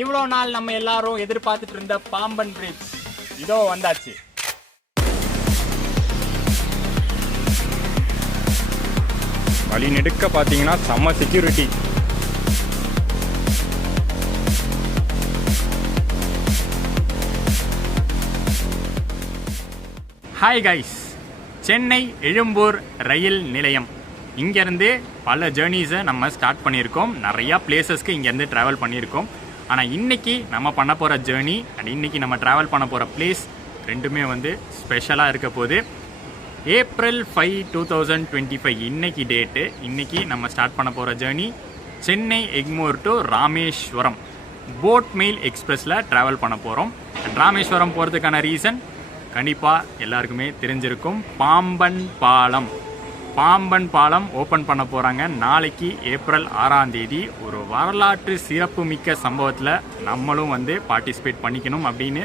இவ்வளோ நாள் நம்ம எல்லாரும் எதிர்பார்த்துட்டு இருந்த பாம்பன் பிரிட்ஜ் இதோ வந்தாச்சு. வழி நெடுக்க பார்த்தீங்கன்னா செம்ம security. Hi guys, Chennai Egmore ரயில் நிலையம் இங்கேருந்து பல ஜேர்னிஸை நம்ம ஸ்டார்ட் பண்ணியிருக்கோம். நிறையா பிளேசஸ்க்கு இங்கேருந்து ட்ராவல் பண்ணியிருக்கோம். ஆனால் இன்றைக்கி நம்ம பண்ண போகிற ஜேர்னி அண்ட் இன்றைக்கி நம்ம ட்ராவல் பண்ண போகிற பிளேஸ் ரெண்டுமே ஸ்பெஷலாக இருக்க போகுது. April 5, 2025 இன்னைக்கு டேட்டு. இன்றைக்கி நம்ம ஸ்டார்ட் பண்ண போகிற journey Chennai Egmore to Rameswaram boat mail எக்ஸ்பிரஸில் ட்ராவல் பண்ண போகிறோம். ராமேஸ்வரம் போகிறதுக்கான ரீசன் கண்டிப்பாக எல்லாருக்குமே தெரிஞ்சிருக்கும். பாம்பன் பாலம் ஓப்பன் பண்ண போகிறாங்க நாளைக்கு April 6 ஒரு வரலாற்று சிறப்பு மிக்க சம்பவத்தில் நம்மளும் பார்ட்டிசிபேட் பண்ணிக்கணும் அப்படின்னு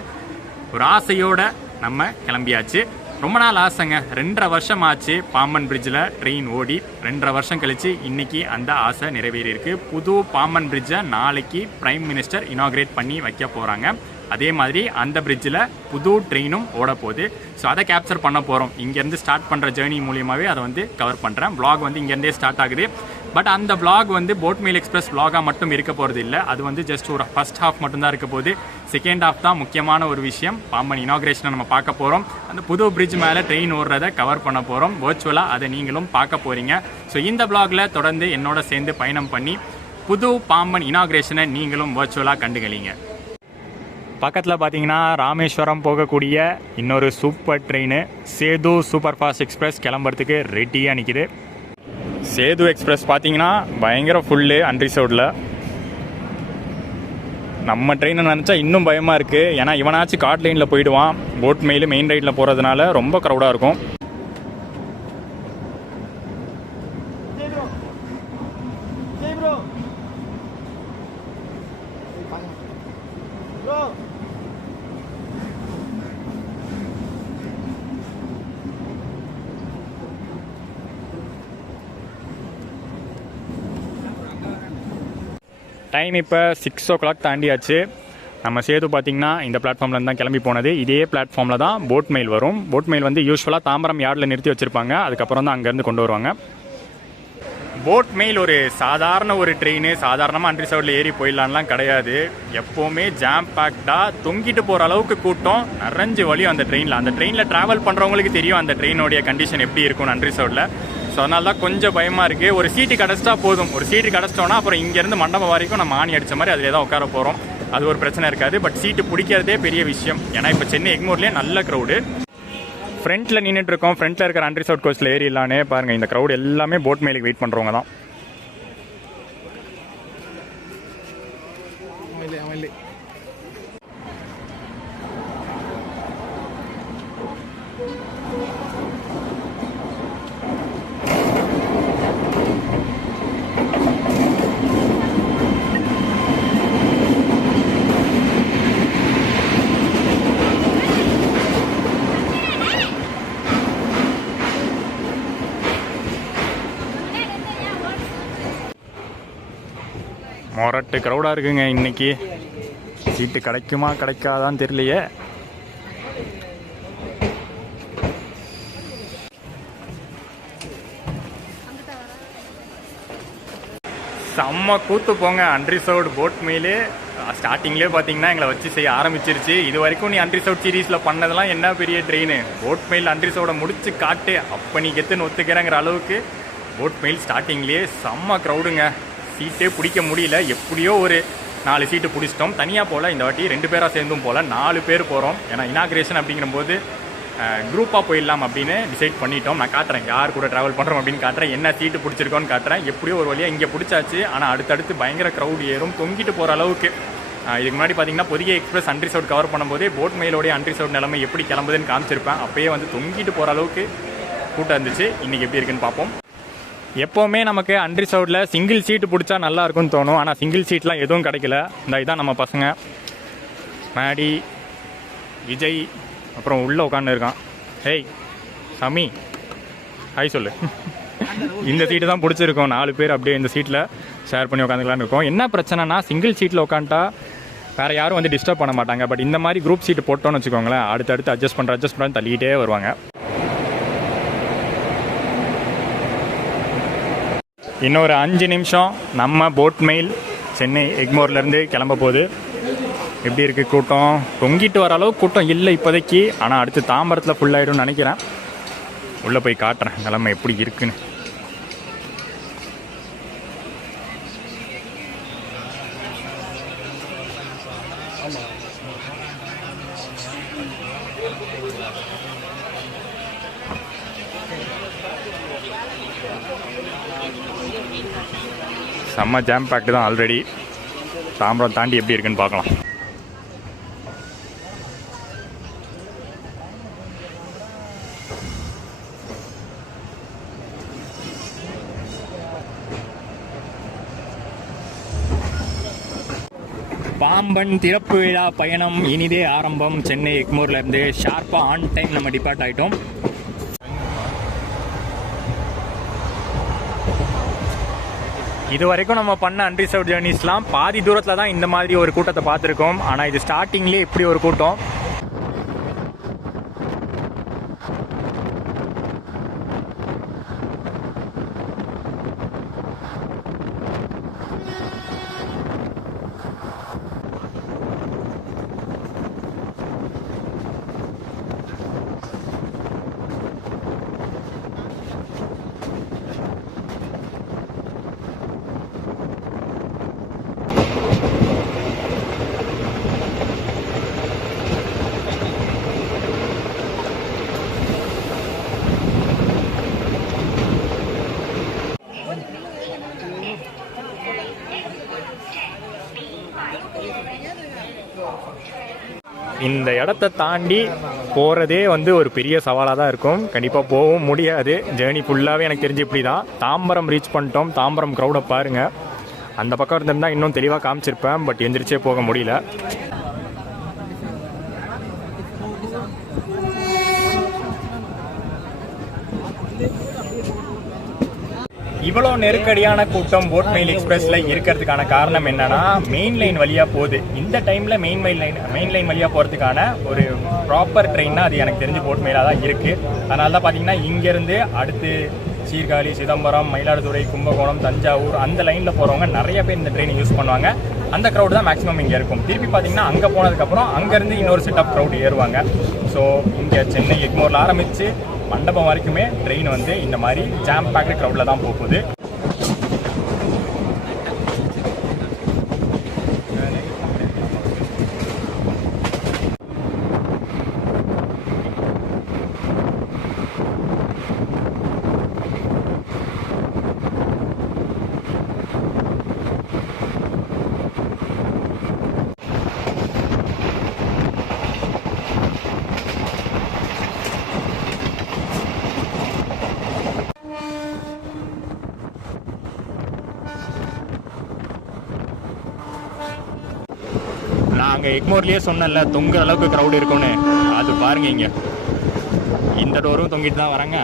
ஒரு ஆசையோடு நம்ம கிளம்பியாச்சு. ரொம்ப நாள் ஆசைங்க. 2.5 வருஷம் ஆச்சு பாம்பன் பிரிட்ஜில் ட்ரெயின் ஓடி. 2.5 வருஷம் கழித்து இன்றைக்கி அந்த ஆசை நிறைவேறியிருக்கு. புது பாம்பன் பிரிட்ஜை நாளைக்கு பிரைம் மினிஸ்டர் இனாக்ரேட் பண்ணி வைக்க போகிறாங்க. அதே மாதிரி அந்த பிரிட்ஜில் புது ட்ரெயினும் ஓட போகுது. ஸோ அதை கேப்சர் பண்ண போகிறோம். இங்கேருந்து ஸ்டார்ட் பண்ணுற ஜேர்னி மூலியமாகவே அதை கவர் பண்ணுறேன். வ்ளாக் இங்கேருந்தே ஸ்டார்ட் ஆகுது. பட் அந்த வ்ளாக் போட் மெயில் எக்ஸ்பிரஸ் வ்ளாகாக மட்டும் இருக்க போகிறது இல்லை. அது ஜஸ்ட் ஒரு ஃபர்ஸ்ட் ஹாஃப் மட்டும்தான் இருக்க போகுது. செகண்ட் ஹாஃப் தான் முக்கியமான ஒரு விஷயம். பாம்பன் இனாக்ரேஷனை நம்ம பார்க்க போகிறோம். அந்த புது பிரிட்ஜ் மேலே ட்ரெயின் ஓடுறதை கவர் பண்ண போகிறோம். வர்ச்சுவலாக அதை நீங்களும் பார்க்க போகிறீங்க. ஸோ இந்த வ்ளாகில் தொடர்ந்து என்னோட சேர்ந்து பயணம் பண்ணி புது பாம்பன் இனாக்ரேஷனை நீங்களும் வர்ச்சுவலாக கண்டுகளிங்க. பக்கத்தில் பார்த்தீங்கன்னா ராமேஸ்வரம் போகக்கூடிய இன்னொரு super train Sethu super fast express கிளம்புறதுக்கு ரெடியாக நிற்கிது. சேது எக்ஸ்பிரஸ் பார்த்தீங்கன்னா பயங்கர ஃபுல்லு அன்ரிசர்வ்டில். நம்ம ட்ரெயினை நினச்சா இன்னும் பயமாக இருக்குது. ஏன்னா இவனாச்சும் காட் லைனில் போயிடுவான். போட் மெயில் மெயின் ரைட்டில் போகிறதுனால ரொம்ப க்ரௌடாக இருக்கும். டைம் இப்போ 6 o'clock தாண்டியாச்சு. நம்ம சேது பார்த்திங்கன்னா இந்த பிளாட்ஃபார்மில் தான் கிளம்பி போனது. இதே பிளாட்ஃபார்மில் தான் போட் மெயில் வரும். போட் மெயில் யூஸ்வலாக தாம்பரம் யார்டில் நிறுத்தி வச்சுருப்பாங்க. அதுக்கப்புறம் தான் அங்கேருந்து கொண்டு வருவாங்க. போட் மெயில் ஒரு சாதாரண ஒரு ட்ரெயின். சாதாரணமாக அன்ரிசர்வ்டில் ஏறி போயிடலான்லாம் கிடையாது. எப்போவுமே ஜாம் பேக்டாக தொங்கிட்டு போகிற அளவுக்கு கூட்டம் நிறைஞ்சு வழியும் அந்த ட்ரெயினில். அந்த ட்ரெயினில் ட்ராவல் பண்ணுறவங்களுக்கு தெரியும் அந்த ட்ரெயினோடைய கண்டிஷன் எப்படி இருக்கும்னு அன்ரிசர்வ்டில். ஸோ அதனால தான் கொஞ்சம் பயமாக இருக்குது. ஒரு சீட்டு கிடச்சிட்டா போதும். ஒரு சீட்டு கிடச்சிட்டோன்னா அப்புறம் இங்கேருந்து மண்டபம் வரைக்கும் நம்ம ஆணி அடித்த மாதிரி அதில் தான் உட்கார போகிறோம். அது ஒரு பிரச்சனை இருக்காது. பட் சீட்டு பிடிக்கிறதே பெரிய விஷயம். ஏன்னா இப்போ சென்னை எக்மோர்லேயே நல்ல க்ரௌடு. ஃப்ரண்ட்டில் நின்றுட்டுருக்கோம். ஃப்ரண்ட்டில் இருக்கிற அன்ரிசர்வ்ட் கோஸ்ட்டில் ஏறிடலானே பாருங்கள். இந்த க்ரௌடு எல்லாமே போட் மெயிலுக்கு வெயிட் பண்ணுறவங்க தான். மொரட்டு க்ரௌடாக இருக்குங்க இன்னைக்கு. சீட்டு கிடைக்குமா கிடைக்காதான்னு தெரியலையே. செம்ம கூத்து போங்க. அன்ரிசர்வ்டு போட் மெயிலு ஸ்டார்டிங்லேயே பார்த்தீங்கன்னா எங்களை வச்சு செய்ய ஆரம்பிச்சிருச்சு. இது வரைக்கும் நீ அன்ரிசர்வ்ட் சீரீஸில் பண்ணதெல்லாம் என்ன பெரிய ட்ரெயின். போட் மெயில் அன்ரிசர்வ்டை முடிச்சு காட்டு, அப்போ நீ கெத்துன்னு ஒத்துக்கிறேங்கிற அளவுக்கு போட் மெயில் ஸ்டார்டிங்லேயே செம்ம க்ரௌடுங்க. சீட்டே பிடிக்க முடியல. எப்படியோ ஒரு 4 சீட்டு பிடிச்சிட்டோம். தனியாக போல் இந்த வாட்டி 2 பேராக சேர்ந்தும் போல் 4 பேர் போகிறோம். ஏன்னா இனாக்ரேஷன் அப்படிங்கும்போது குரூப்பாக போயிடலாம் அப்படின்னு டிசைட் பண்ணிட்டோம். நான் காட்டுறேன் யார் கூட ட்ராவல் பண்ணுறோம் அப்படின்னு காட்டுறேன். என்ன சீட்டு பிடிச்சிருக்கோன்னு காட்டுறேன். எப்படியோ ஒரு வழியாக இங்கே பிடிச்சாச்சு. ஆனால் அடுத்தடுத்து பயங்கர க்ரௌட் ஏறும். தொங்கிட்டு போகிற அளவுக்கு. இதுக்கு முன்னாடி பார்த்தீங்கன்னா பொதிகை எக்ஸ்பிரஸ் அன்ரிசர்வ்ட் கவர் பண்ணும்போதே போட் மெயிலோடைய அன்ரிசர்வ்ட் நிலைமை எப்படி கிளம்புதுன்னு காமிச்சிருப்பேன். அப்போயே தொங்கிட்டு போகிற அளவுக்கு கூட்டம் இருந்துச்சு. இன்றைக்கி எப்படி இருக்குன்னு பார்ப்போம். எப்போவுமே நமக்கு அன்ரிசர்வ்டில் சிங்கிள் சீட்டு பிடிச்சா நல்லா இருக்கும்னு தோணும். ஆனால் சிங்கிள் சீட்லாம் எதுவும் கிடைக்கல. இதான் நம்ம பசங்க மேடி, விஜய், அப்புறம் உள்ளே உட்காந்து இருக்கான். ஹேய் சமி, ஹாய் சொல்லு. இந்த சீட்டு தான் பிடிச்சிருக்கோம். 4 பேர் அப்படியே இந்த சீட்டில் ஷேர் பண்ணி உட்காந்துக்கலான்னு இருக்கோம். என்ன பிரச்சனைனா சிங்கிள் சீட்டில் உட்காந்துட்டா வேறு யாரும் வந்து டிஸ்டர்ப் பண்ண மாட்டாங்க. பட் இந்த மாதிரி குரூப் சீட்டு போட்டோன்னு வச்சுக்கோங்களேன், அடுத்தடுத்து அட்ஜஸ்ட் பண்ணுற தள்ளிக்கிட்டே வருவாங்க. இன்னொரு 5 நிமிஷம் நம்ம போட் மெயில் சென்னை எக்மோர்லேருந்து கிளம்ப போகுது. எப்படி இருக்குது கூட்டம்? தொங்கிட்டு வர அளவுக்கு கூட்டம் இல்லை இப்போதைக்கு. ஆனால் அடுத்து தாம்பரத்தில் ஃபுல்லாகிடும்னு நினைக்கிறேன். உள்ளே போய் காட்டுறேன் நிலமை எப்படி இருக்குன்னு. செம்ம ஜாம் பேக்டு தான் ஆல்ரெடி. தாம்பரம் தாண்டி எப்படி இருக்குன்னு பார்க்கலாம். பாம்பன் திறப்பு விழா பயணம் இனிதே ஆரம்பம். சென்னை எக்மோர்லேருந்து ஷார்ப்பாக ஆன் டைம் நம்ம டிபார்ட் ஆகிட்டோம். இது வரைக்கும் நம்ம பண்ண அன்ரிசர்வ் ஜேர்னிஸ்லாம் பாதி தூரத்தில் தான் இந்த மாதிரி ஒரு கூட்டத்தை பார்த்துருக்கோம். ஆனால் இது ஸ்டார்டிங்லேயே இப்படி ஒரு கூட்டம். இந்த இடத்த தாண்டி போகிறதே வந்து ஒரு பெரிய சவாலாக தான் இருக்கும். கண்டிப்பாக போகவும் முடியாது. ஜேர்னி ஃபுல்லாகவே எனக்கு தெரிஞ்சு இப்படி தான். தாம்பரம் ரீச் பண்ணிட்டோம். தாம்பரம் க்ரௌடை பாருங்கள். அந்த பக்கம் இருந்திருந்தால் இன்னும் தெளிவாக காமிச்சிருப்பேன். பட் எந்திரிச்சே போக முடியல. இவ்வளோ நெருக்கடியான கூட்டம் போட் மெயில் எக்ஸ்பிரஸில் இருக்கிறதுக்கான காரணம் என்னன்னா, மெயின் லைன் வழியாக போகுது. இந்த டைமில் மெயின் லைன் வழியாக போகிறதுக்கான ஒரு ப்ராப்பர் ட்ரெயின்னா அது எனக்கு தெரிஞ்சு போட் மெயிலாக தான் இருக்குது. அதனால தான் பார்த்தீங்கன்னா இங்கேருந்து அடுத்து சீர்காழி, சிதம்பரம், மயிலாடுதுறை, கும்பகோணம், தஞ்சாவூர் அந்த லைனில் போகிறவங்க நிறைய பேர் இந்த ட்ரெயினை யூஸ் பண்ணுவாங்க. அந்த க்ரௌட் தான் மேக்ஸிமம் இங்கே இருக்கும். திருப்பி பார்த்தீங்கன்னா அங்கே போனதுக்கப்புறம் அங்கேருந்து இன்னொரு செட் ஆஃப் க்ரௌட் ஏறுவாங்க. ஸோ இங்கே சென்னை எக்மோரில் ஆரம்பித்து மண்டபம் வரைக்குமே ட்ரெயின் வந்து இந்த மாதிரி ஜாம் பேக்டு க்ரௌடில் தான் போகுது. நாங்கள் எக்மோர்லேயே சொன்னல தொங்குற அளவுக்கு க்ரௌடு இருக்கும்னு. அது பாருங்க, இங்கே இந்த டோரும் தொங்கிட்டு தான் வராங்க.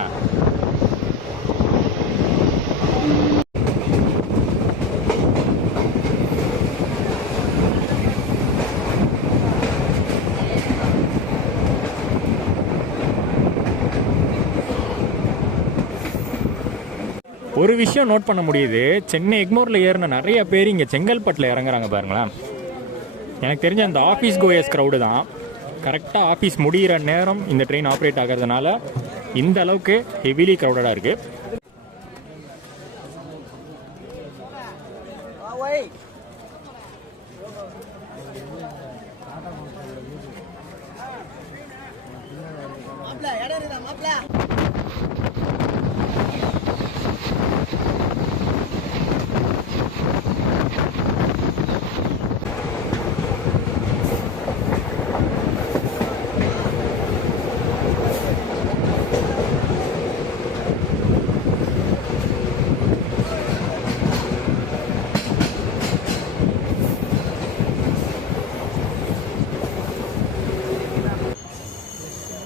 ஒரு விஷயம் நோட் பண்ண முடியுது. சென்னை எக்மோரில் ஏறின நிறைய பேர் இங்கே செங்கல்பட்டில் இறங்குறாங்க பாருங்களேன். எனக்கு தெரிஞ்ச அந்த ஆஃபீஸ் கோயர்ஸ் க்ரௌடு தான். கரெக்டாக ஆஃபீஸ் முடிகிற நேரம் இந்த ட்ரெயின் ஆப்ரேட் ஆகிறதுனால இந்த அளவுக்கு ஹெவிலி க்ரௌடடாக இருக்குது.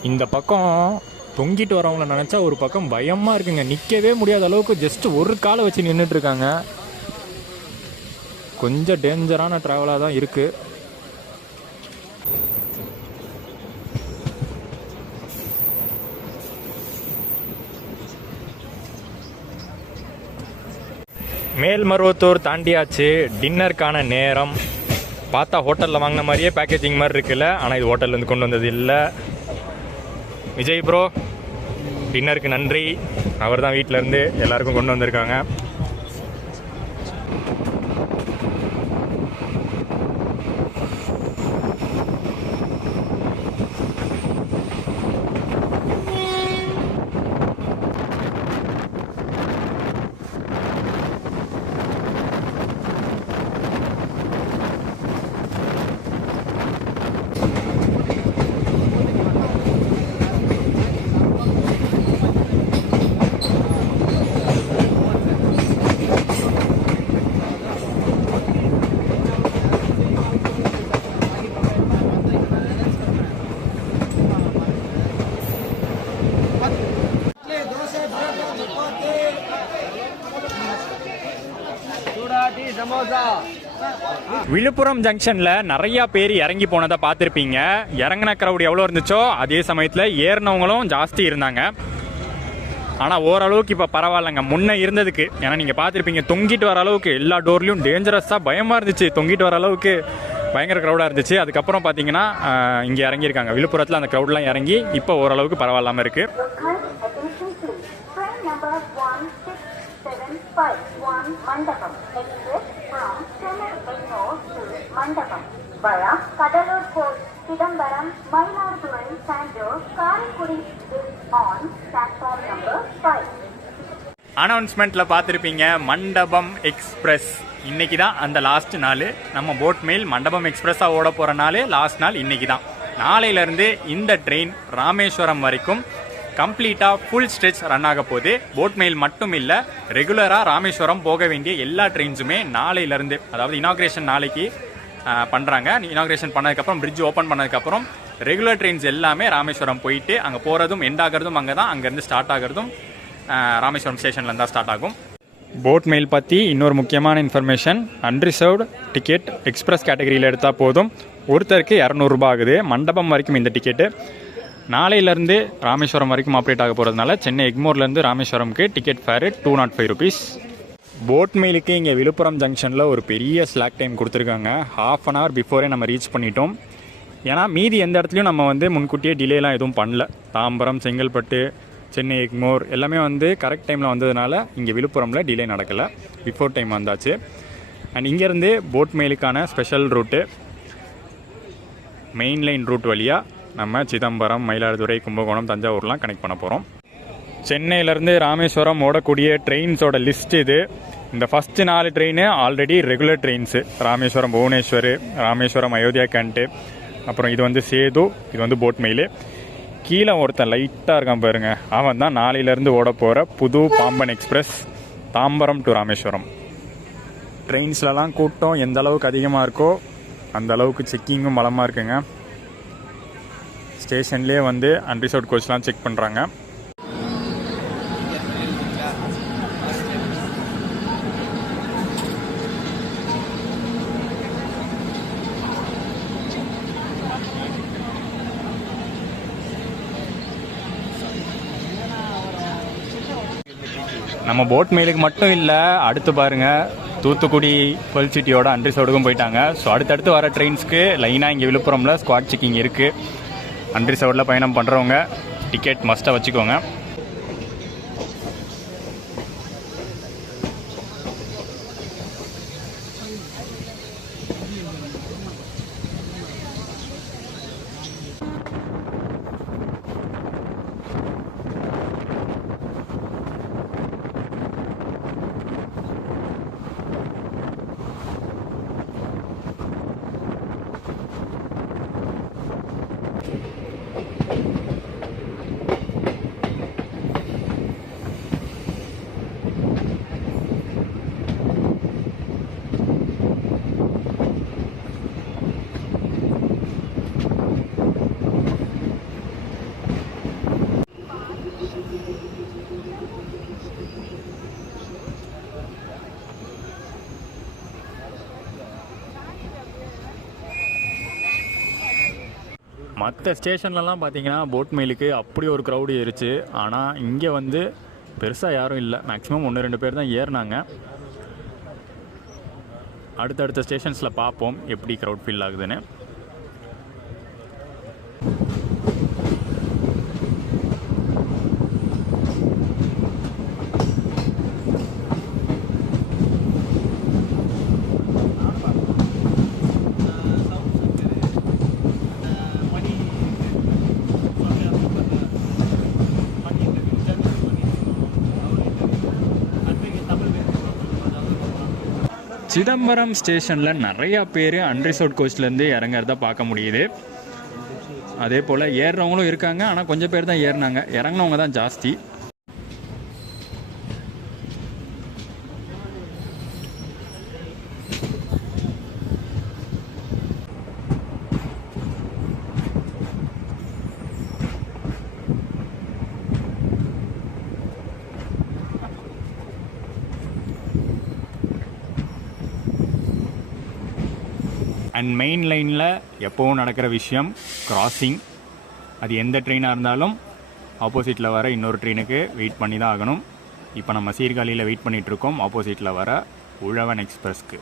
இந்த பக்கம் தொங்கிட்டு வரவங்கள நினச்சா ஒரு பக்கம் பயமாக இருக்குங்க. நிற்கவே முடியாத அளவுக்கு ஜஸ்ட் ஒரு காலை வச்சு நின்றுட்டுருக்காங்க. கொஞ்சம் டேஞ்சரான ட்ராவலாக தான் இருக்குது. மேல்மருவத்தூர் தாண்டியாச்சு. டின்னருக்கான நேரம். பார்த்தா ஹோட்டலில் வாங்கின மாதிரியே பேக்கேஜிங் மாதிரி இருக்குல்ல, ஆனால் இது ஹோட்டல்லேருந்து கொண்டு வந்தது இல்லை. விஜய் ப்ரோ டின்னருக்கு நன்றி. அவர் தான் வீட்டிலேருந்து எல்லாருக்கும் கொண்டு வந்திருக்காங்க. விழுப்புரம் ஜங்ஷன்ல நிறைய பேர் இறங்கி போனதை பார்த்துருப்பீங்க. இறங்கின கிரௌட் எவ்வளோ இருந்துச்சோ அதே சமயத்தில் ஏறினவங்களும் ஜாஸ்தி இருந்தாங்க. ஆனால் ஓரளவுக்கு இப்போ பரவாயில்லைங்க முன்னே இருந்ததுக்கு. ஏன்னா நீங்கள் பார்த்துருப்பீங்க தொங்கிட்டு வர அளவுக்கு எல்லா டோர்லையும் டேஞ்சரஸாக பயமாக இருந்துச்சு. தொங்கிட்டு வர அளவுக்கு பயங்கர க்ரௌடாக இருந்துச்சு. அதுக்கப்புறம் பார்த்தீங்கன்னா இங்கே இறங்கியிருக்காங்க விழுப்புரத்தில். அந்த க்ரௌட்லாம் இறங்கி இப்போ ஓரளவுக்கு பரவாயில்லாமல் இருக்குது. Mandapam Express from Chennai Egnor to Mandapam via Kadalur Court, Chidambaram, Mayiladuthurai, Sandur, Karaikudi is on platform number 5. அனௌன்ஸ்மெண்ட்டில் பார்த்துருப்பீங்க மண்டபம் எக்ஸ்பிரஸ். இன்றைக்கி தான் அந்த லாஸ்ட் நாள். நம்ம போட் மெயில் மண்டபம் எக்ஸ்பிரஸாக ஓட போகிற நாள் லாஸ்ட் நாள் இன்றைக்கி தான். நாளையிலேருந்து இந்த ட்ரெயின் ராமேஸ்வரம் வரைக்கும் கம்ப்ளீட்டாக ஃபுல் ஸ்ட்ரெச் ரன் ஆக போகுது. போட் மெயில் மட்டும் இல்லை, ரெகுலராக ராமேஸ்வரம் போக வேண்டிய எல்லா ட்ரெயின்ஸுமே நாளையிலேருந்து, அதாவது இனாக்ரேஷன் நாளைக்கு பண்ணுறாங்க. இனாக்ரேஷன் பண்ணதுக்கப்புறம் பிரிட்ஜ் ஓப்பன் பண்ணதுக்கப்புறம் ரெகுலர் ட்ரெயின்ஸ் எல்லாமே ராமேஸ்வரம் போயிட்டு அங்கே போகிறதும் எண்ட் ஆகிறதும் அங்கே தான். அங்கேருந்து ஸ்டார்ட் ஆகிறதும் ராமேஸ்வரம் ஸ்டேஷன்லேருந்து தான் ஸ்டார்ட் ஆகும். போட் மெயில் பற்றி இன்னொரு முக்கியமான இன்ஃபர்மேஷன், அன்ரிசர்வ்டு டிக்கெட் எக்ஸ்பிரஸ் கேட்டகரியில் எடுத்தால் போதும். ஒருத்தருக்கு 200 ரூபா ஆகுது. மண்டபம் வரைக்கும் இந்த டிக்கெட்டு. நாளையிலேருந்து ராமேஸ்வரம் வரைக்கும் ஆப்ரேட் ஆக போகிறதுனால சென்னை எக்மோர்லேருந்து ராமேஸ்வரம்க்கு டிக்கெட் ஃபேரு 205 ருபீஸ். போட் மெயிலுக்கு இங்கே விழுப்புரம் ஜங்ஷனில் ஒரு பெரிய ஸ்லாக் டைம் கொடுத்துருக்காங்க. ½ அன் ஹவர் பிஃபோரே நம்ம ரீச் பண்ணிட்டோம். ஏன்னா மீதி எந்த இடத்துலையும் நம்ம முன்கூட்டியே டிலேலாம் எதுவும் பண்ணல. தாம்பரம், செங்கல்பட்டு, சென்னை எக்மோர் எல்லாமே கரெக்ட் டைமில் வந்ததுனால இங்கே விழுப்புரமில் டிலே நடக்கலை. பிஃபோர் டைம் வந்தாச்சு. அண்ட் இங்கேருந்து போட் மெயிலுக்கான special route main line route வழியாக நம்ம சிதம்பரம், மயிலாடுதுறை, கும்பகோணம், தஞ்சாவூர்லாம் கனெக்ட் பண்ண போகிறோம். சென்னையிலேருந்து ராமேஸ்வரம் ஓடக்கூடிய ட்ரெயின்ஸோட லிஸ்ட் இது. இந்த first 4 train already regular trains. Rameswaram Bhubaneswar, Rameswaram Ayodhya cantt, அப்புறம் இது சேது, இது போட் மெயிலு. கீழே ஒருத்தன் லைட்டாக இருக்கான் பாருங்க, அவன் தான் நாளையிலேருந்து ஓட போகிற புது பாம்பன் எக்ஸ்பிரஸ் தாம்பரம் டு ராமேஸ்வரம். ட்ரெயின்ஸ்லலாம் கூட்டம் எந்த அளவுக்கு அதிகமாக இருக்கோ அந்த அளவுக்கு செக்கிங்கும் பலமாக இருக்குங்க. ஸ்டேஷன்லேயே அன்ரிசர்வ்ட் கோச்லாம் செக் பண்ணுறாங்க. நம்ம போட் மெயிலுக்கு மட்டும் இல்லை, அடுத்து பாருங்கள் தூத்துக்குடி ஃபுல் சிட்டியோட அன்ரிசர்வ்டுக்கும் போயிட்டாங்க. ஸோ அடுத்தடுத்து வர ட்ரெயின்ஸ்க்கு லைனாக இங்கே விழுப்புரமில் ஸ்குவாட் செக்கிங் இருக்குது. அன்ரிசர்வ்டில் பயணம் பண்ணுறவங்க டிக்கெட் மஸ்ட்டாக வச்சுக்கோங்க. மற்ற ஸ்டேஷன்லலாம் பார்த்தீங்கன்னா போட் மெயிலுக்கு அப்படி ஒரு க்ரௌடு ஏறிச்சு. ஆனால் இங்கே பெருசாக யாரும் இல்லை. மேக்ஸிமம் 1-2 பேர் தான் ஏறினாங்க. அடுத்தடுத்த ஸ்டேஷன்ஸில் பார்ப்போம் எப்படி க்ரௌட் ஃபில் ஆகுதுன்னு. சிதம்பரம் ஸ்டேஷனில் நிறையா பேர் அன்ரிசர்வ்ட் கோச்லேருந்து இறங்குறத பார்க்க முடியுது. அதே போல் ஏறுறவங்களும் இருக்காங்க, ஆனால் கொஞ்சம் பேர் தான் ஏறினாங்க, இறங்கினவங்க தான் ஜாஸ்தி. அண்ட் மெயின் லைனில் எப்போவும் நடக்கிற விஷயம் கிராசிங். அது எந்த ட்ரெயினாக இருந்தாலும் ஆப்போசிட்டில் வர இன்னொரு ட்ரெயினுக்கு வெயிட் பண்ணி தான் ஆகணும். இப்போ நம்ம சீர்காழியில் வெயிட் பண்ணிகிட்ருக்கோம் ஆப்போசிட்டில் வர உழவன் எக்ஸ்பிரஸ்க்கு.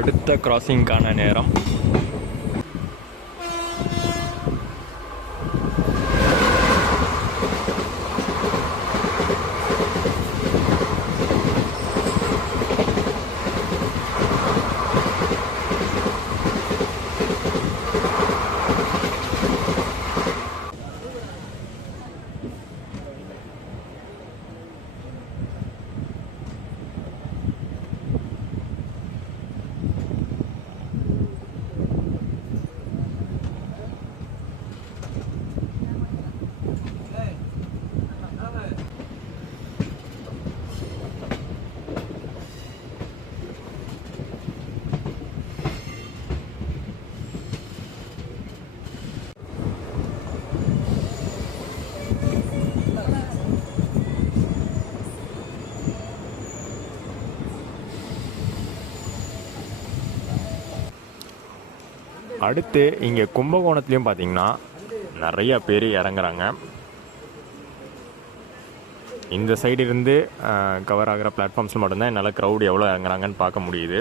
அடுத்த கிராசிங்கான நேரம். அடுத்து இங்கே கும்பகோணத்துலேயும் பார்த்தீங்கன்னா நிறைய பேர் இறங்குறாங்க. இந்த சைடு இருந்து கவர் ஆகிற பிளாட்ஃபார்ம்ஸில் மட்டும்தான் என்னால் க்ரௌட் எவ்வளோ இறங்குறாங்கன்னு பார்க்க முடியுது.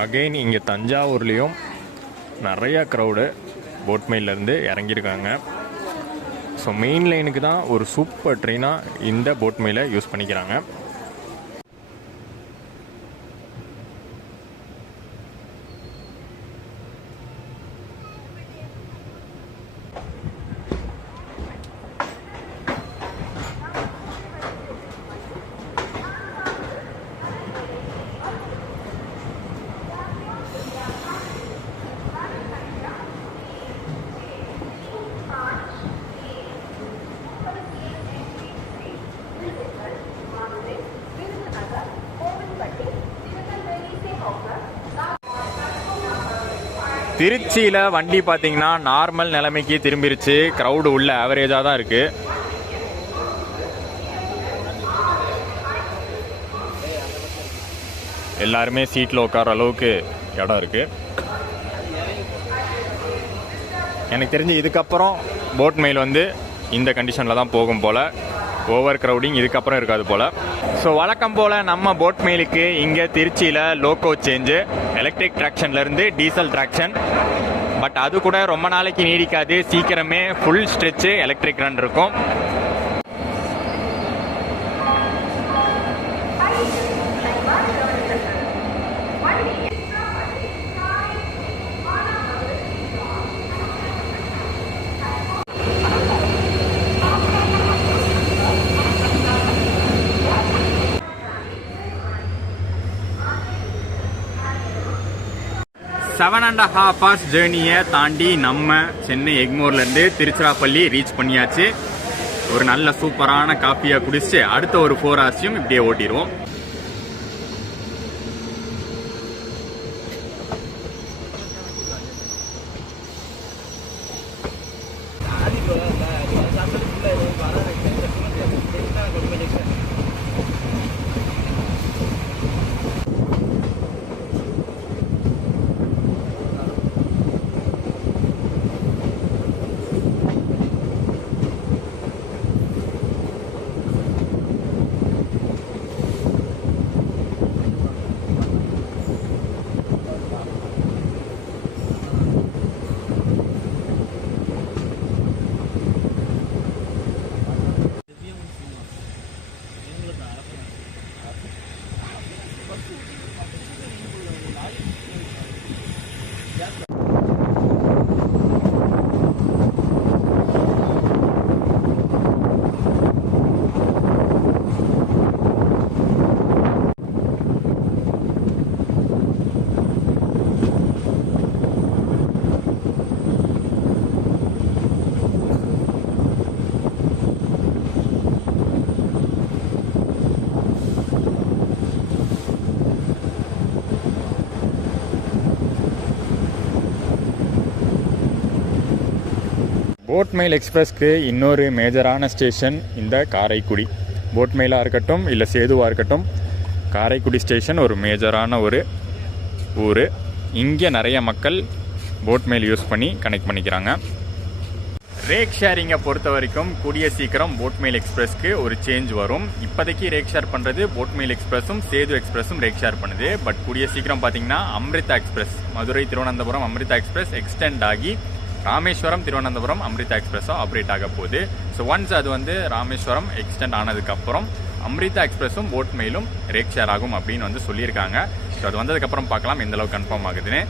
அகெயின் இங்கே தஞ்சாவூர்லேயும் நிறையா க்ரௌடு போட்மெயிலேருந்து இறங்கியிருக்காங்க. ஸோ மெயின் லைனுக்கு தான் ஒரு சூப்பர் ட்ரெயினாக இந்த போட்மெயிலை யூஸ் பண்ணிக்கிறாங்க. திருச்சியில் வண்டி பார்த்தீங்கன்னா நார்மல் நிலைமைக்கு திரும்பிருச்சு. க்ரௌடு உள்ள ஆவரேஜாக தான் இருக்குது. எல்லாருமே சீட்டில் உட்கார அளவுக்கு இடம் இருக்குது. எனக்கு தெரிஞ்சு இதுக்கப்புறம் போட் மெயில் வந்து இந்த கண்டிஷனில் தான் போகும் போல். ஓவர் க்ரௌடிங் இதுக்கப்புறம் இருக்காது போல். ஸோ வழக்கம் போல் நம்ம போட் மெயிலுக்கு இங்கே திருச்சியில் லோக்கோ சேஞ்சு, எலக்ட்ரிக் ட்ராக்ஷன்லேருந்து டீசல் ட்ராக்ஷன். பட் அது கூட ரொம்ப நாளைக்கு நீடிக்காது, சீக்கிரமே ஃபுல் ஸ்ட்ரெச்சு எலக்ட்ரிக் ரன் இருக்கும். செவன் அண்ட் ஹாஃப் ஹவர்ஸ் ஜேர்னியை தாண்டி நம்ம சென்னை எக்மோர்லேருந்து திருச்சிராப்பள்ளி ரீச் பண்ணியாச்சு. ஒரு நல்ல சூப்பரான காஃபியை குடிச்சு அடுத்த ஒரு 4 ஹவர்ஸையும் இப்படியே ஓட்டிடுவோம். போட்மெயில் எக்ஸ்பிரஸ்க்கு இன்னொரு மேஜரான ஸ்டேஷன் இந்த காரைக்குடி. போட்மெயிலாக இருக்கட்டும் இல்லை சேதுவாக இருக்கட்டும், காரைக்குடி ஸ்டேஷன் ஒரு மேஜரான ஒரு ஊர். இங்கே நிறைய மக்கள் போட்மெயில் யூஸ் பண்ணி கனெக்ட் பண்ணிக்கிறாங்க. ரேக் ஷேரிங்கை பொறுத்த வரைக்கும் கூடிய சீக்கிரம் போட்மெயில் எக்ஸ்பிரஸ்க்கு ஒரு சேஞ்ச் வரும். இப்போதைக்கு ரேக் ஷேர் பண்ணுறது போட்மெயில் எக்ஸ்பிரஸும் சேது எக்ஸ்பிரஸும் ரேக் ஷேர் பண்ணுது. பட் கூடிய சீக்கிரம் பார்த்தீங்கன்னா Amrita express, Madurai Thiruvananthapuram Amrita express extend ஆகி ராமேஸ்வரம் திருவனந்தபுரம் அம்ரிதா எக்ஸ்பிரஸாக ஆப்ரேட் ஆக போகுது. ஸோ ஒன்ஸ் அது வந்து ராமேஸ்வரம் எக்ஸ்டெண்ட் ஆனதுக்கப்புறம் அம்ரிதா எக்ஸ்பிரஸும் போட்மெயிலும் ரேக் ஷேர் ஆகும் அப்படின்னு வந்து சொல்லியிருக்காங்க. ஸோ அது வந்ததுக்கப்புறம் பார்க்கலாம் எந்த அளவுக்கு கன்ஃபார்ம் ஆகுதுன்னு.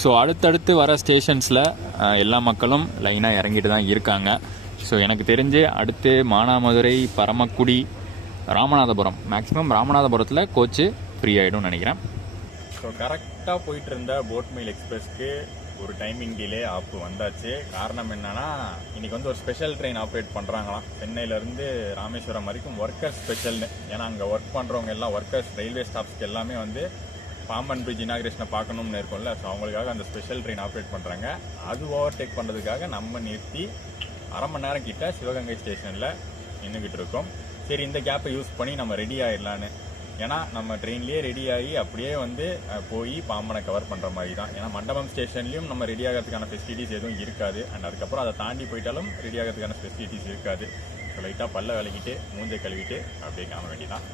ஸோ அடுத்தடுத்து வர ஸ்டேஷன்ஸில் எல்லா மக்களும் லைனாக இறங்கிட்டு தான் இருக்காங்க. ஸோ எனக்கு தெரிஞ்சு அடுத்து மானாமதுரை, பரமக்குடி, ராமநாதபுரம், மேக்ஸிமம் ராமநாதபுரத்தில் கோச்சு ஃப்ரீ ஆகிடும் நினைக்கிறேன். ஸோ கரெக்டாக போயிட்டு இருந்த போட்மெயில் எக்ஸ்பிரஸ்க்கு ஒரு டைமிங் டிலே ஆப் வந்தாச்சு. காரணம் என்னன்னா, இன்னைக்கு வந்து ஒரு ஸ்பெஷல் ட்ரெயின் ஆப்ரேட் பண்ணுறாங்களாம் சென்னையிலேருந்து ராமேஸ்வரம் வரைக்கும், ஒர்க்கர்ஸ் ஸ்பெஷல்னு. ஏன்னா அங்கே ஒர்க் பண்ணுறவங்க எல்லாம் ஒர்க்கர்ஸ், ரயில்வே ஸ்டாஃப்ஸ்க்கு எல்லாமே வந்து பாம்பன் பிரிட்ஜ் இனாகிரேஷனை பார்க்கணும்னு இருக்கும்ல. ஸோ அவங்களுக்காக அந்த ஸ்பெஷல் ட்ரெயின் ஆப்ரேட் பண்ணுறாங்க. அது ஓவர்டேக் பண்ணுறதுக்காக நம்ம நிறுத்தி அரை மணி நேரம் கிட்ட சிவகங்கை ஸ்டேஷனில் நின்றுக்கிட்டு இருக்கோம். சரி, இந்த கேப்பை யூஸ் பண்ணி நம்ம ரெடி ஆகிடலான்னு. ஏன்னா நம்ம ட்ரெயின்லேயே ரெடி ஆகி அப்படியே வந்து போய் பாம்பனை கவர் பண்ணுற மாதிரி தான். ஏன்னா மண்டபம் ஸ்டேஷன்லேயும் நம்ம ரெடி ஆகிறதுக்கான ஃபெசிலிட்டிஸ் எதுவும் இருக்காது. அண்ட் அதுக்கப்புறம் அதை தாண்டி போயிட்டாலும் ரெடி ஆகிறதுக்கான ஃபெசிலிட்டிஸ் இருக்காது. ஸோ லைட்டாக பல்ல விளக்கிட்டு மூஞ்சை கழுவிட்டு அப்படியே காண வேண்டியதான்.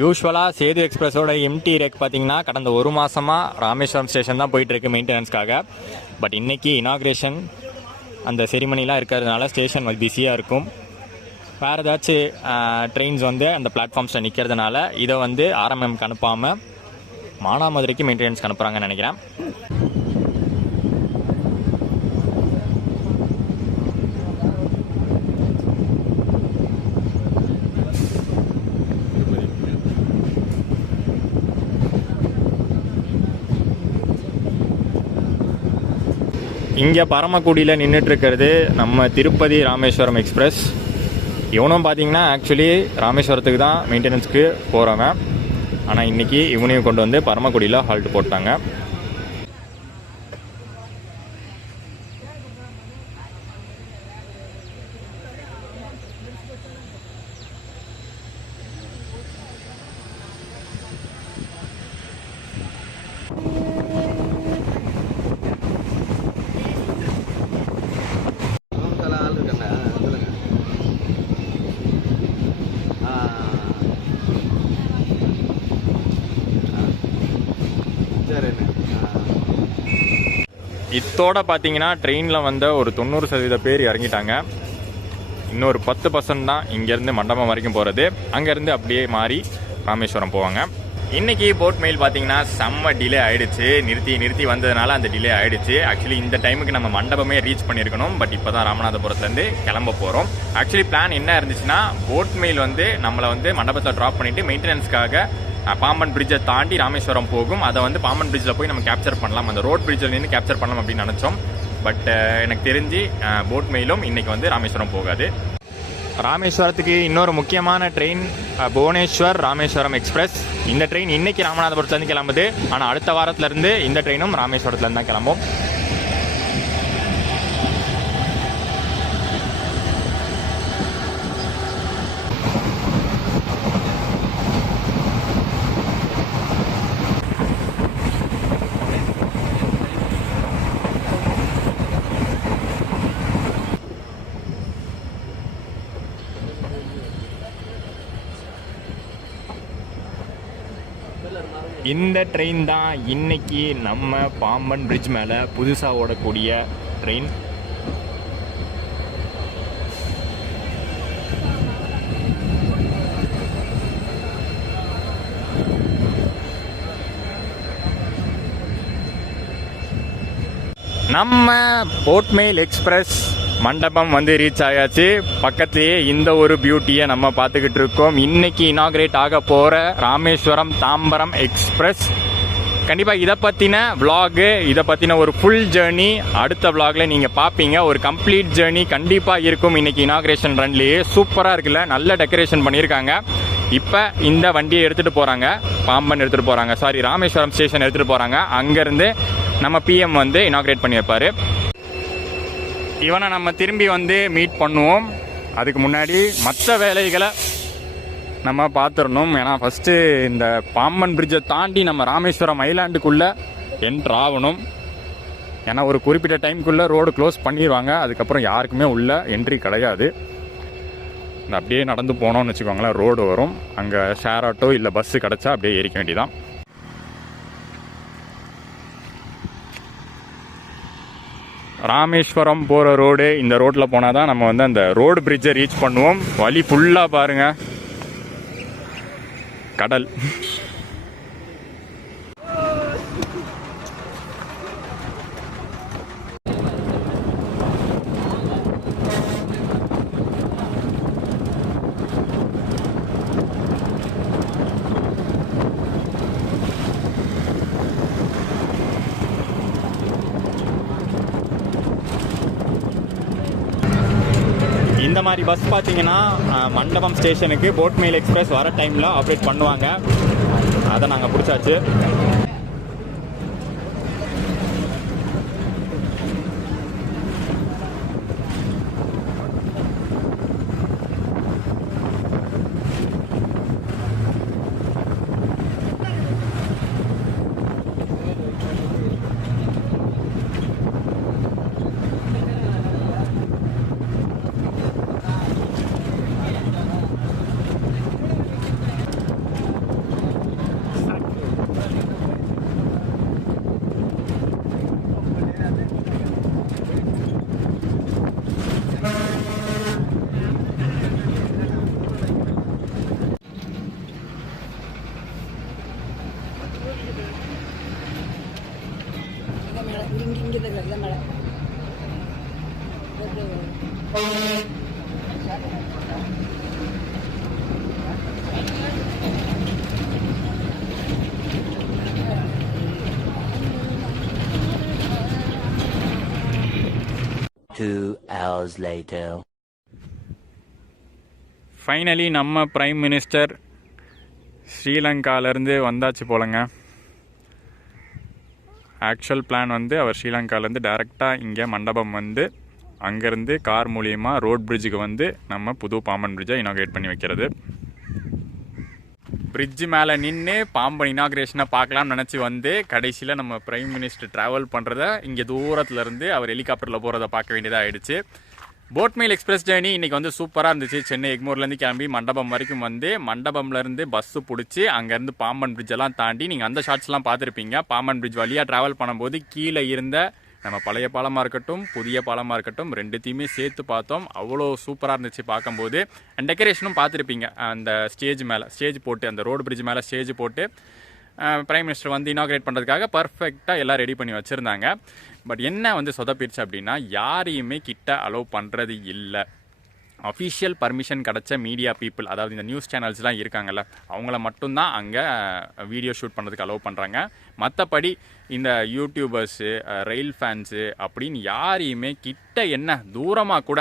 யூஸ்வலாக சேது எக்ஸ்பிரஸோட எம்டி ரேக் பார்த்தீங்கன்னா கடந்த ஒரு மாதமாக ராமேஸ்வரம் ஸ்டேஷன் தான் போயிட்டுருக்கு மெயின்டெனன்ஸ்க்காக. பட் இன்றைக்கி இனாக்ரேஷன் அந்த செரிமனிலாம் இருக்கிறதுனால ஸ்டேஷன் பிஸியாக இருக்கும். வேறு ஏதாச்சும் ட்ரெயின்ஸ் வந்து அந்த பிளாட்ஃபார்ம்ஸில் நிற்கிறதுனால இதை வந்து ஆர்எம்எம்க்கு அனுப்பாமல் மானாமதுரைக்கு மெயின்டெனன்ஸ்க்கு அனுப்புகிறாங்கன்னு நினைக்கிறேன். இங்கே பரமக்குடியில் நின்றுட்டுருக்கிறது நம்ம திருப்பதி ராமேஸ்வரம் எக்ஸ்பிரஸ். இவனும் பார்த்தீங்கன்னா ஆக்சுவலி ராமேஸ்வரத்துக்கு தான் மெயின்டெனன்ஸ்க்கு போகிறவன். ஆனால் இன்றைக்கி இவனையும் கொண்டு வந்து பரமக்குடியில் ஹால்ட் போட்டாங்க. இத்தோட பார்த்தீங்கன்னா ட்ரெயினில் வந்த ஒரு 90% பேர் இறங்கிட்டாங்க. இன்னொரு 10% தான் இங்கேருந்து மண்டபம் வரைக்கும் போகிறது. அங்கேருந்து அப்படியே மாறி ராமேஸ்வரம் போவாங்க. இன்றைக்கி போட் மெயில் பார்த்தீங்கன்னா செம்ம டிலே ஆகிடுச்சு. நிறுத்தி வந்ததுனால அந்த டிலே ஆகிடுச்சு. ஆக்சுவலி இந்த டைமுக்கு நம்ம மண்டபமே ரீச் பண்ணியிருக்கணும். பட் இப்போ தான் ராமநாதபுரத்துலேருந்து கிளம்ப போகிறோம். ஆக்சுவலி பிளான் என்ன இருந்துச்சுன்னா போட் மெயில் வந்து நம்மளை வந்து மண்டபத்தில் ட்ராப் பண்ணிவிட்டு மெயின்டெனன்ஸ்க்காக பாம்பன் பிரிட்ஜை தாண்டி ராமேஸ்வரம் போகும். அதை வந்து பாம்பன் பிரிட்ஜில் போய் நம்ம கேப்சர் பண்ணலாம், அந்த ரோட் பிரிட்ஜில் நின்று கேப்சர் பண்ணலாம் அப்படின்னு நினச்சோம். பட் எனக்கு தெரிஞ்சு போட் மெயிலும் இன்றைக்கி வந்து ராமேஸ்வரம் போகாது. ராமேஸ்வரத்துக்கு இன்னொரு முக்கியமான ட்ரெயின் புவனேஸ்வர் ராமேஸ்வரம் எக்ஸ்பிரஸ். இந்த ட்ரெயின் இன்றைக்கி ராமநாதபுரத்துலேருந்து கிளம்புது. ஆனால் அடுத்த வாரத்துலேருந்து இந்த ட்ரெயினும் ராமேஸ்வரத்துலேருந்து தான் கிளம்பும். இந்த ட்ரெயின் தான் இன்னைக்கு நம்ம பாம்பன் பிரிட்ஜ் மேலே புதுசாக ஓடக்கூடிய ட்ரெயின். நம்ம போட்மெயில் எக்ஸ்பிரஸ் மண்டபம் வந்து ரீச் ஆயாச்சு. பக்கத்துலேயே இந்த ஒரு பியூட்டியை நம்ம பார்த்துக்கிட்டு இருக்கோம். இன்னைக்கு இனாகிரேட் ஆக போகிற ராமேஸ்வரம் தாம்பரம் எக்ஸ்பிரஸ். கண்டிப்பாக இதை பற்றின விலாகு, இதை பற்றின ஒரு ஃபுல் ஜேர்னி அடுத்த விலாகில் நீங்கள் பார்ப்பீங்க. ஒரு கம்ப்ளீட் ஜேர்னி கண்டிப்பாக இருக்கும். இன்றைக்கி இனாகிரேஷன் ரன்லேயே சூப்பராக இருக்குல்ல, நல்ல டெக்கரேஷன் பண்ணியிருக்காங்க. இப்போ இந்த வண்டியை எடுத்துகிட்டு போகிறாங்க, பாம்பன் எடுத்துகிட்டு போகிறாங்க, சாரி ராமேஸ்வரம் ஸ்டேஷன் எடுத்துகிட்டு போகிறாங்க. அங்கேருந்து நம்ம பிஎம் வந்து இனாகிரேட் பண்ணி வைப்பார். இவனை நம்ம திரும்பி வந்து மீட் பண்ணுவோம். அதுக்கு முன்னாடி மற்ற வேலைகளை நம்ம பார்த்துடணும். ஏன்னா ஃபஸ்ட்டு இந்த பாம்பன் பிரிட்ஜை தாண்டி நம்ம ராமேஸ்வரம் ஐலாண்டுக்குள்ளே என்ட்ரு ஆகணும். ஏன்னா ஒரு குறிப்பிட்ட டைமுக்குள்ளே ரோடு க்ளோஸ் பண்ணிடுவாங்க. அதுக்கப்புறம் யாருக்குமே உள்ள என்ட்ரி கிடையாது. அப்படியே நடந்து போனோம்னு வச்சுக்கோங்களேன், ரோடு வரும். அங்கே ஷேர் ஆட்டோ இல்லை பஸ்ஸு கிடச்சா அப்படியே ஏறிக்க வேண்டியதான். ராமேஸ்வரம் போகிற ரோடு இந்த ரோட்டில் போனால் தான் நம்ம வந்து அந்த ரோடு பிரிட்ஜை ரீச் பண்ணுவோம். வழி ஃபுல்லாக பாருங்கள், கடல். இந்த மாதிரி பஸ் பார்த்தீங்கன்னா மண்டபம் ஸ்டேஷனுக்கு போட்மெயில் எக்ஸ்பிரஸ் வர டைமில் ஆப்ரேட் பண்ணுவாங்க. அதை நாங்கள் பிடிச்சாச்சு. hours later. ஃபைனலி நம்ம பிரைம் மினிஸ்டர் ஸ்ரீலங்காலேருந்து வந்தாச்சு போலங்க. ஆக்சுவல் பிளான் வந்து அவர் ஸ்ரீலங்காலேருந்து டைரெக்டாக இங்கே மண்டபம் வந்து அங்கேருந்து கார் மூலியமா ரோட் பிரிட்ஜுக்கு வந்து நம்ம புது பாம்பன் பிரிட்ஜை இனாக்ரேட் பண்ணி வைக்கிறது. பிரிட்ஜு மேலே நின்று பாம்பன் இனாக்ரேஷனை பார்க்கலாம்னு நினச்சி வந்து கடைசியில் நம்ம பிரைம் மினிஸ்டர் ட்ராவல் பண்ணுறத இங்கே தூரத்துலேருந்து அவர் ஹெலிகாப்டரில் போகிறத பார்க்க வேண்டியதாக ஆகிடுச்சு. போட்மெயில் எக்ஸ்பிரஸ் ஜேர்னி இன்றைக்கி வந்து சூப்பராக இருந்துச்சு. சென்னை எக்மோர்லேருந்து கிளம்பி மண்டபம் வரைக்கும் வந்து மண்டபம்லேருந்து பஸ்ஸு பிடிச்சி அங்கேருந்து பாம்பன் பிரிட்ஜெல்லாம் தாண்டி நீங்கள் அந்த ஷார்ட்ஸ்லாம் பார்த்துருப்பீங்க. பாம்பன் பிரிட்ஜ் வழியாக ட்ராவல் பண்ணும்போது கீழே இருந்த நம்ம பழைய பாலமாக இருக்கட்டும் புதிய பாலமாக இருக்கட்டும் ரெண்டுத்தையுமே சேர்த்து பார்த்தோம். அவ்வளோ சூப்பராக இருந்துச்சு பார்க்கும்போது. அண்ட் டெக்கரேஷனும் பார்த்துருப்பீங்க. அந்த ஸ்டேஜ் மேலே ஸ்டேஜ் போட்டு அந்த ரோடு பிரிட்ஜ் மேலே ஸ்டேஜ் போட்டு பிரைம் மினிஸ்டர் வந்து இனாக்ரேட் பண்ணுறதுக்காக பர்ஃபெக்டாக எல்லாம் ரெடி பண்ணி வச்சுருந்தாங்க. பட் என்ன வந்து சொதப்பிடுச்சு அப்படின்னா யாரையுமே கிட்ட அலோவ் பண்ணுறது இல்லை. அஃபிஷியல் பர்மிஷன் கிடச்ச மீடியா பீப்புள், அதாவது இந்த நியூஸ் சேனல்ஸ்லாம் இருக்காங்கல்ல, அவங்கள மட்டும்தான் அங்கே வீடியோ ஷூட் பண்ணுறதுக்கு அலோவ் பண்ணுறாங்க. மற்றபடி இந்த யூடியூபர்ஸு ரயில் ஃபேன்ஸு அப்படின்னு யாரையுமே கிட்ட என்ன தூரமாக கூட,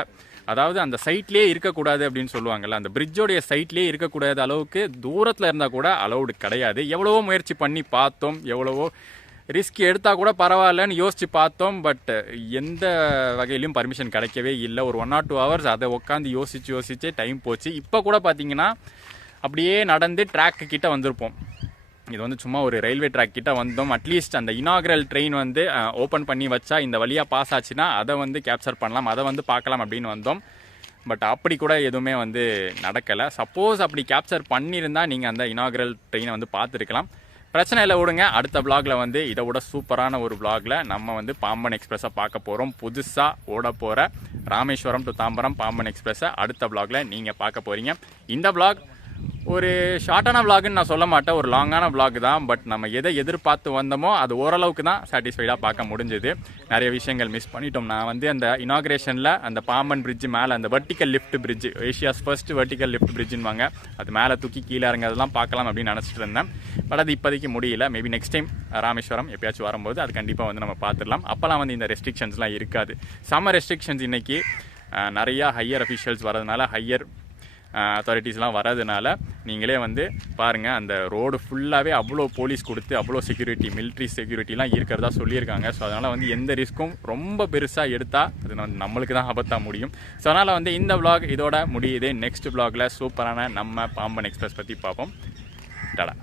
அதாவது அந்த சைட்லேயே இருக்கக்கூடாது அப்படின்னு சொல்லுவாங்கள்ல, அந்த பிரிட்ஜோடைய சைட்லேயே இருக்கக்கூடாத அளவுக்கு தூரத்தில் இருந்தால் கூட அலௌடு கிடையாது. எவ்வளவோ முயற்சி பண்ணி பார்த்தோம், எவ்வளவோ ரிஸ்க் எடுத்தால் கூட பரவாயில்லன்னு யோசித்து பார்த்தோம். பட் எந்த வகையிலையும் பர்மிஷன் கிடைக்கவே இல்லை. ஒரு 1 or 2 hours அதை உட்காந்து யோசித்து டைம் போச்சு. இப்போ கூட பார்த்தீங்கன்னா அப்படியே நடந்து ட்ராக்கு கிட்ட வந்திருப்போம். இது வந்து சும்மா ஒரு ரயில்வே ட்ராக் கிட்ட வந்தோம். அட்லீஸ்ட் அந்த இனாக்ரல் ட்ரெயின் வந்து ஓப்பன் பண்ணி வச்சா இந்த வழியாக பாஸ் ஆச்சுன்னா அதை வந்து கேப்சர் பண்ணலாம், அதை வந்து பார்க்கலாம் அப்படின்னு வந்தோம். பட் அப்படி கூட எதுவுமே வந்து நடக்கலை. சப்போஸ் அப்படி கேப்சர் பண்ணியிருந்தால் நீங்கள் அந்த இனாக்ரல் ட்ரெயினை வந்து பார்த்துருக்கலாம். பிரச்சனை இல்லை, விடுங்க. அடுத்த விளாகில் வந்து இதை விட சூப்பரான ஒரு விளாகில் நம்ம வந்து பாம்பன் எக்ஸ்பிரஸை பார்க்க போகிறோம். புதுசாக ஓட போகிற ராமேஸ்வரம் டு தாம்பரம் பாம்பன் எக்ஸ்பிரஸை அடுத்த விளாகில் நீங்கள் பார்க்க போகிறீங்க. இந்த விளாக் ஒரு ஷார்ட்டான விளாகுன்னு நான் சொல்ல மாட்டேன், ஒரு லாங்கான விளாக் தான். பட் நம்ம எதை எதிர்பார்த்து வந்தோமோ அது ஓரளவுக்கு தான் சாட்டிஸ்ஃபைடாக பார்க்க முடிஞ்சுது. நிறைய விஷயங்கள் மிஸ் பண்ணிட்டோம். நான் வந்து அந்த இனாக்ரேஷனில் அந்த பாம்பன் பிரிட்ஜ் மேலே அந்த vertical lift bridge, Asia's first vertical lift பிரிட்ஜுன்னு அது மேலே தூக்கி கீழே இறங்கிறதெல்லாம் பார்க்கலாம் அப்படின்னு நினச்சிட்டு இருந்தேன். பட் அது இப்போதைக்கு முடியல. மேபி நெக்ஸ்ட் டைம் ராமேஸ்வரம் எப்பயாச்சும் வரும்போது அது கண்டிப்பாக வந்து நம்ம பார்த்துடலாம். அப்போல்லாம் வந்து இந்த ரெஸ்ட்ரிக்ஷன்ஸ்லாம் இருக்காது. சம்மர் ரெஸ்ட்ரிக்ஷன்ஸ் இன்றைக்கி நிறையா ஹையர் அஃபிஷியல்ஸ் வரதுனால, ஹையர் அத்தாரிட்டிஸ்லாம் வரதுனால நீங்களே வந்து பாருங்கள், அந்த ரோடு ஃபுல்லாகவே அவ்வளோ போலீஸ் கொடுத்து அவ்வளோ செக்யூரிட்டி, மிலிட்ரி செக்யூரிட்டிலாம் இருக்கிறதா சொல்லியிருக்காங்க. ஸோ அதனால் வந்து எந்த ரிஸ்க்கும் ரொம்ப பெருசாக எடுத்தால் அது வந்து நம்மளுக்கு தான் ஆபத்தாக முடியும். ஸோ அதனால் வந்து இந்த விளாக் இதோட முடியுது. நெக்ஸ்ட் விளாகில் சூப்பரான நம்ம பாம்பன் எக்ஸ்பிரஸ் பற்றி பார்ப்போம். டாடா.